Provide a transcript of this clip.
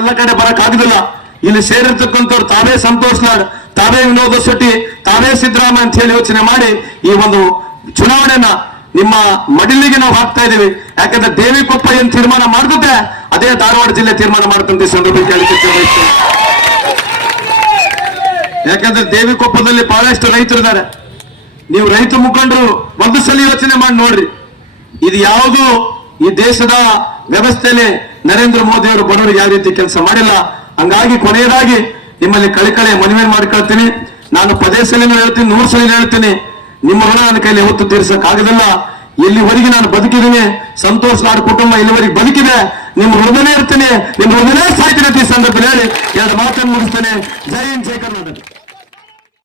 ಎಲ್ಲ ಕಡೆ ಬರಕ್ ಆಗುದಿಲ್ಲ. ಇಲ್ಲಿ ಸೇರಿರ್ತಕ್ಕಂಥವ್ರು ತಾವೇ ಸಂತೋಷ್ ಲಾಡ್, ತಾವೇ ವಿನೋದ ಶೆಟ್ಟಿ, ತಾವೇ ಸಿದ್ದರಾಮಯ್ಯ ಅಂತ ಹೇಳಿ ಯೋಚನೆ ಮಾಡಿ ಈ ಒಂದು ಚುನಾವಣೆನ ನಿಮ್ಮ ಮಡಿಲಿಗೆ ನಾವು ಹಾಕ್ತಾ ಇದೀವಿ. ಯಾಕಂದ್ರೆ ದೇವಿಕೊಪ್ಪ ಏನ್ ತೀರ್ಮಾನ ಮಾಡ್ತದೆ ಅದೇ ಧಾರವಾಡ ಜಿಲ್ಲೆ ತೀರ್ಮಾನ ಮಾಡ್ತಂತೆ ಸಂದರ್ಭಕ್ಕೆ ಹೇಳಿಕೆ. ಯಾಕಂದ್ರೆ ದೇವಿಕೊಪ್ಪದಲ್ಲಿ ಬಹಳಷ್ಟು ರೈತರಿದ್ದಾರೆ. ನೀವು ರೈತ ಮುಖಂಡರು ಒಂದು ಸಲ ಯೋಚನೆ ಮಾಡಿ ನೋಡ್ರಿ, ಇದು ಯಾವುದು ಈ ದೇಶದ ವ್ಯವಸ್ಥೆಯಲ್ಲಿ ನರೇಂದ್ರ ಮೋದಿ ಅವರು ಬಡವರಿಗೆ ಯಾವ ರೀತಿ ಕೆಲಸ ಮಾಡಿಲ್ಲ. ಹಂಗಾಗಿ ಕೊನೆಯದಾಗಿ ನಿಮ್ಮಲ್ಲಿ ಕಳಿಕಳೆ ಮನವಿ ಮಾಡ್ಕೊಳ್ತೀನಿ. ನಾನು ಪದೇ ಸಲ ಹೇಳ್ತೀನಿ, 100 ಸಲ ಹೇಳ್ತೀನಿ, ನಿಮ್ಮ ಋಣ ನನ್ನ ಕೈಲಿ ಯಾವತ್ತು ತೀರ್ಸಕ್ ಆಗೋದಿಲ್ಲ. ಇಲ್ಲಿವರೆಗೆ ನಾನು ಬದುಕಿದ್ದೀನಿ, ಸಂತೋಷ್ ಲಾಡ್ ಕುಟುಂಬ ಇಲ್ಲಿವರೆಗೆ ಬದುಕಿದೆ. ನಿಮ್ಮ ಹೃದಯನೇ ಇರ್ತೀನಿ, ನಿಮ್ಮ ಹೃದಯನೇ ಸಾಯ್ತೀನಿ. ಈ ಸಂದರ್ಭದಲ್ಲಿ ಹೇಳಿ 2 ಮಾತನ್ನು ಮುಗಿಸ್ತೇನೆ. ಜೈ ಹಿಂದ್, ಜೈ ಕರ್ನಾಟಕ.